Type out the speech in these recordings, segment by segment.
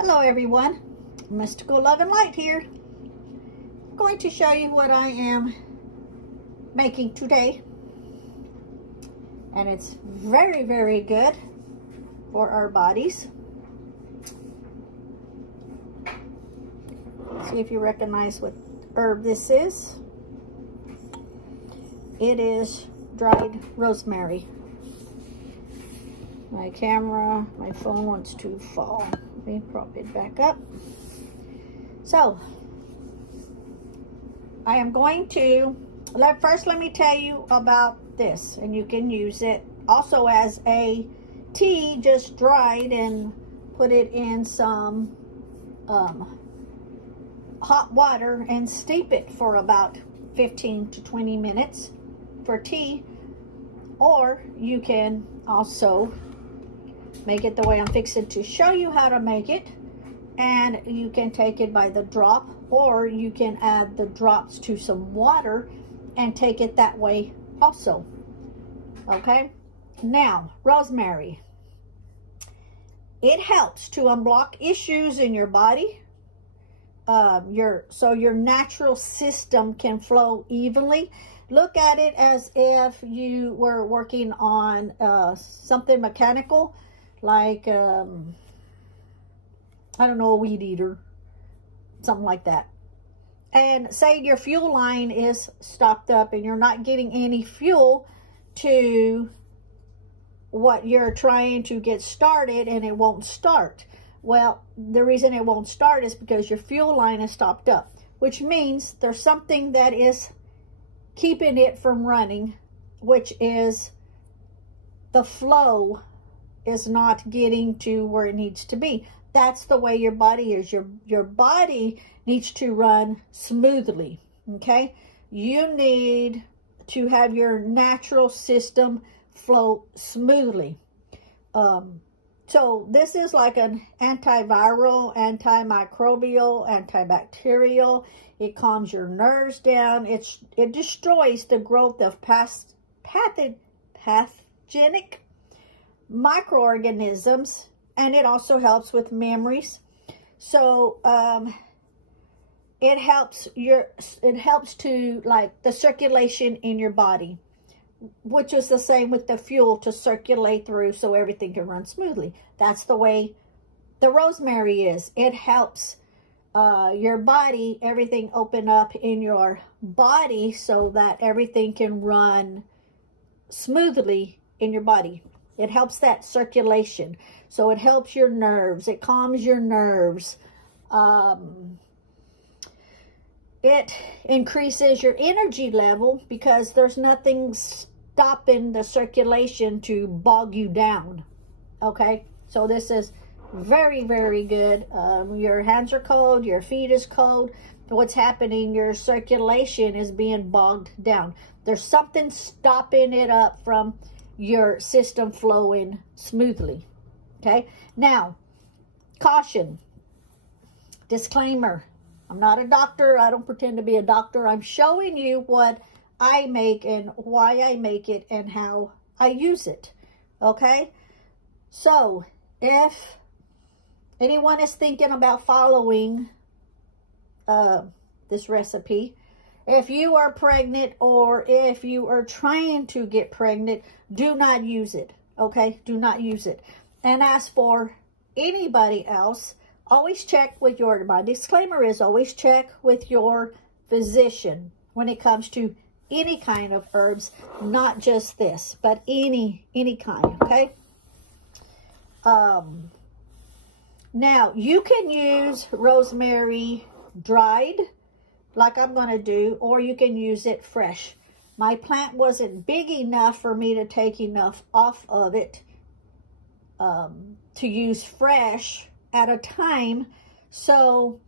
Hello everyone, Mystical Love and Light here. I'm going to show you what I am making today. And it's very, very good for our bodies. See if you recognize what herb this is. It is dried rosemary. My phone wants to fall. Let me prop it back up. So, I am going to, first let me tell you about this. And you can use it also as a tea, just dried, and put it in some hot water and steep it for about 15 to 20 minutes for tea. Or you can also make it the way I'm fixing to show you how to make it, and you can take it by the drop, or you can add the drops to some water and take it that way also. Okay, now rosemary, it helps to unblock issues in your body, so your natural system can flow evenly. Look at it as if you were working on something mechanical, like, I don't know, a weed eater, something like that. And say your fuel line is stopped up and you're not getting any fuel to what you're trying to get started, and it won't start. Well, the reason it won't start is because your fuel line is stopped up, which means there's something that is keeping it from running, which is the flow is not getting to where it needs to be. That's the way your body is. Your body needs to run smoothly, okay? You need to have your natural system flow smoothly. So this is like an antiviral, antimicrobial, antibacterial. It calms your nerves down. It destroys the growth of pathogenic microorganisms, and it also helps with memories. So it helps to, like, the circulation in your body, which is the same with the fuel, to circulate through so everything can run smoothly. That's the way the rosemary is. It helps your body, everything open up in your body so that everything can run smoothly in your body. It helps that circulation. So it helps your nerves. It calms your nerves. It increases your energy level because there's nothing stopping the circulation to bog you down. Okay? So this is very, very good. Your hands are cold. Your feet is cold. What's happening? Your circulation is being bogged down. There's something stopping it up from your system flowing smoothly. Okay? Now, caution. Disclaimer. I'm not a doctor. I don't pretend to be a doctor. I'm showing you what I make and why I make it and how I use it. Okay? So, if anyone is thinking about following this recipe, if you are pregnant or if you are trying to get pregnant, do not use it. Okay? Do not use it. And as for anybody else, always check with my disclaimer is always check with your physician when it comes to any kind of herbs, not just this, but any kind, okay? Now, you can use rosemary dried, like I'm going to do, or you can use it fresh. My plant wasn't big enough for me to take enough off of it to use fresh at a time. So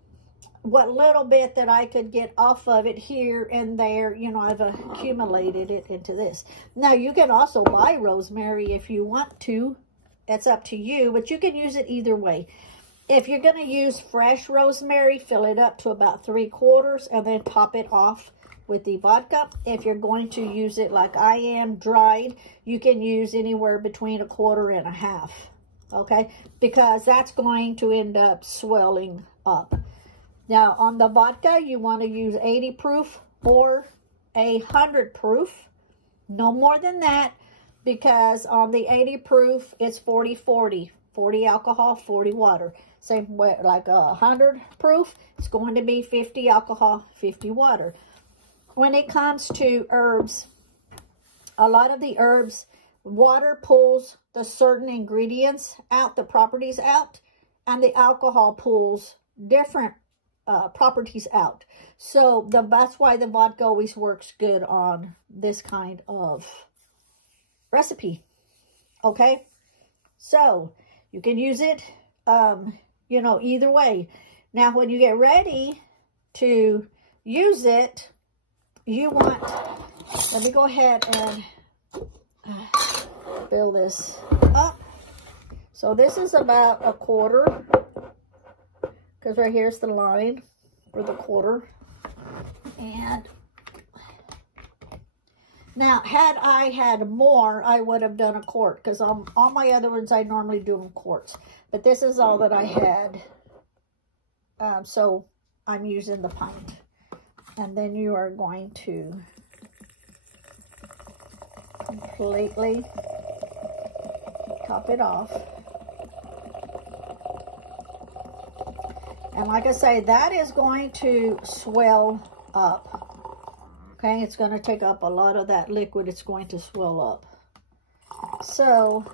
what little bit that I could get off of it here and there, you know, I've accumulated it into this. Now, you can also buy rosemary if you want to. It's up to you, but you can use it either way. If you're going to use fresh rosemary, fill it up to about 3/4 and then top it off with the vodka. If you're going to use it like I am, dried, you can use anywhere between 1/4 and 1/2. okay? Because that's going to end up swelling up. Now, on the vodka, you want to use 80 proof or 100 proof. No more than that, because on the 80 proof, it's 40-40. 40 alcohol, 40 water. Same way, like 100 proof, it's going to be 50 alcohol, 50 water. When it comes to herbs, a lot of the herbs, water pulls the certain ingredients out, the properties out, and the alcohol pulls different properties out. So that's why the vodka always works good on this kind of recipe. Okay? So you can use it, you know, either way. Now, when you get ready to use it, you want, let me go ahead and fill this up. So this is about a quarter, because right here's the line for the quarter. And now, had I had more, I would have done a quart, because on all my other ones, I normally do them quarts. But this is all that I had, so I'm using the pint. And then you are going to completely top it off. And like I say, that is going to swell up. Okay, it's going to take up a lot of that liquid. It's going to swell up. So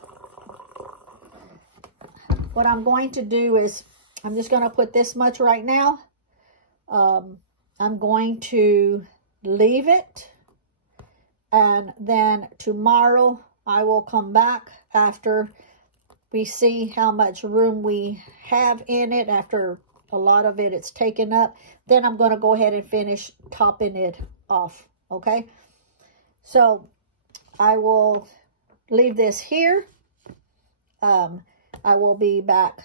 what I'm going to do is, I'm just going to put this much right now. I'm going to leave it. And then tomorrow I will come back after we see how much room we have in it. After a lot of it's taken up, then I'm going to go ahead and finish topping it off. Okay, so I will leave this here. I will be back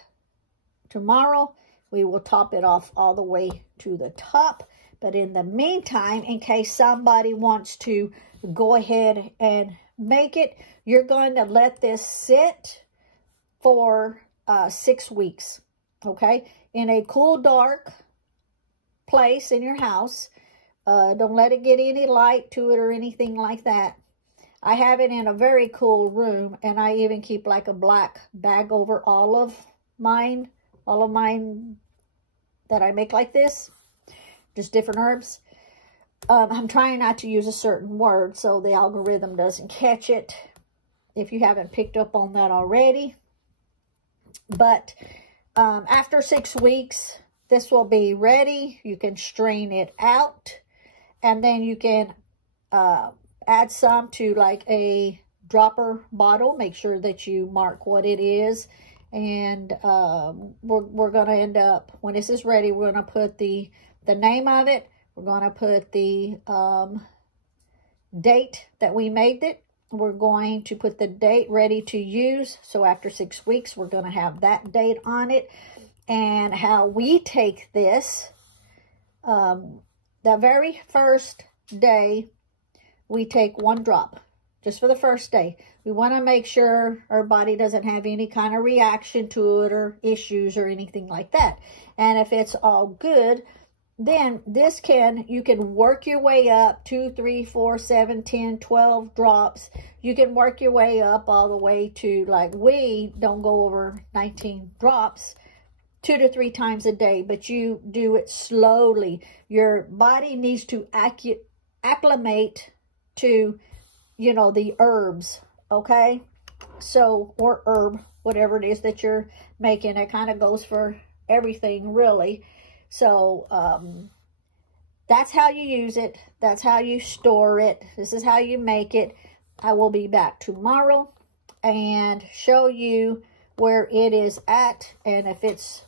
tomorrow. We will top it off all the way to the top. But in the meantime, in case somebody wants to go ahead and make it, you're going to let this sit for 6 weeks. Okay, in a cool, dark place in your house. Don't let it get any light to it or anything like that. I have it in a very cool room, and I even keep like a black bag over all of mine that I make like this, just different herbs. I'm trying not to use a certain word so the algorithm doesn't catch it, if you haven't picked up on that already. But after 6 weeks, this will be ready. You can strain it out. And then you can add some to like a dropper bottle. Make sure that you mark what it is. And we're going to end up, when this is ready, we're going to put the name of it. We're going to put the date that we made it. We're going to put the date ready to use. So after 6 weeks, we're going to have that date on it. And how we take this, the very first day, we take 1 drop, just for the first day. We want to make sure our body doesn't have any kind of reaction to it or issues or anything like that. And if it's all good, then you can work your way up 2, 3, 4, 7, 10, 12 drops. You can work your way up all the way to, like, we don't go over 19 drops 2 to 3 times a day, but you do it slowly. Your body needs to acclimate to, you know, the herbs, okay? So, or herb, whatever it is that you're making. It kind of goes for everything, really. So, that's how you use it. That's how you store it. This is how you make it. I will be back tomorrow and show you where it is at. And if it's,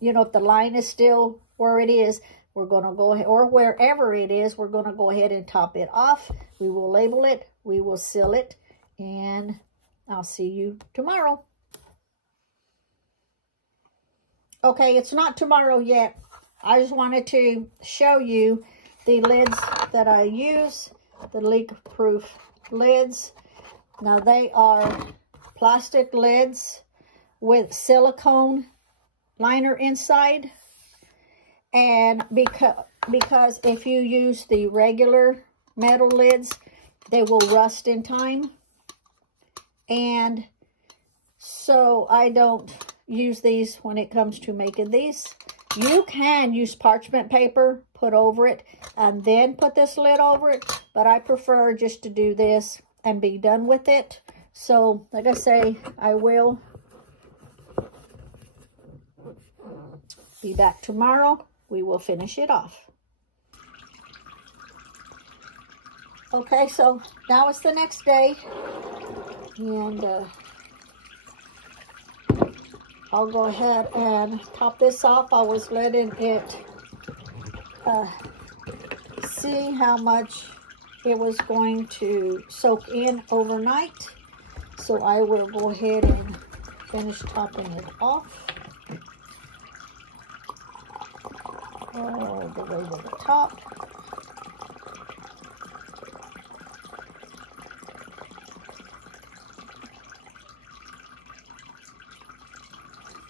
you know, if the line is still where it is, we're going to go ahead, or wherever it is, we're going to go ahead and top it off. We will label it. We will seal it. And I'll see you tomorrow. Okay, it's not tomorrow yet. I just wanted to show you the lids that I use, the leak-proof lids. Now, they are plastic lids. with silicone liner inside. And because if you use the regular metal lids, they will rust in time. And so I don't use these when it comes to making these. You can use parchment paper, put over it, and then put this lid over it. But I prefer just to do this and be done with it. So, like I say, I will be back tomorrow. We will finish it off. Okay, so now it's the next day. And I'll go ahead and top this off. I was letting it see how much it was going to soak in overnight. So I will go ahead and finish topping it off. All the way to the top.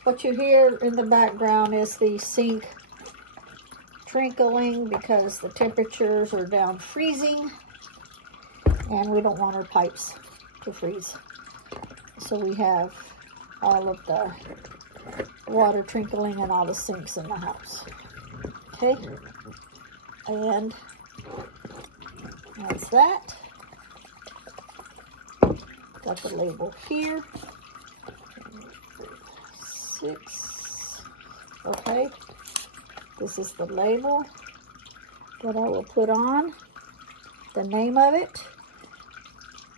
What you hear in the background is the sink trickling because the temperatures are down freezing and we don't want our pipes to freeze. So we have all of the water trickling in all the sinks in the house. Okay, and that's that. Got the label here. 6. Okay, this is the label that I will put on, the name of it,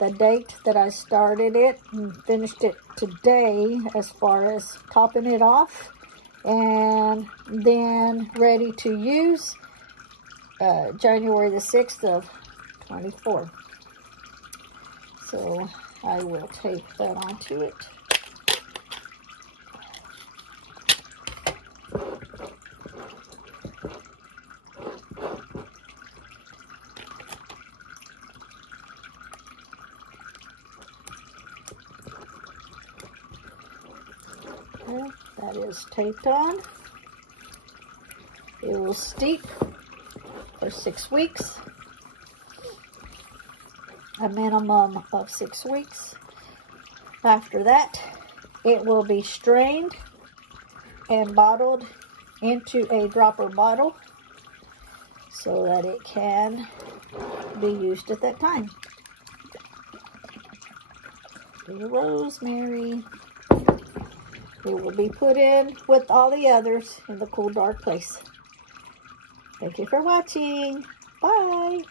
the date that I started it and finished it today as far as topping it off, and then ready to use January the 6th of 24. So I will tape that onto it. Okay, that is taped on. It will steep for 6 weeks, a minimum of 6 weeks. After that, it will be strained and bottled into a dropper bottle so that it can be used at that time. The rosemary. It will be put in with all the others in the cool, dark place. Thank you for watching. Bye.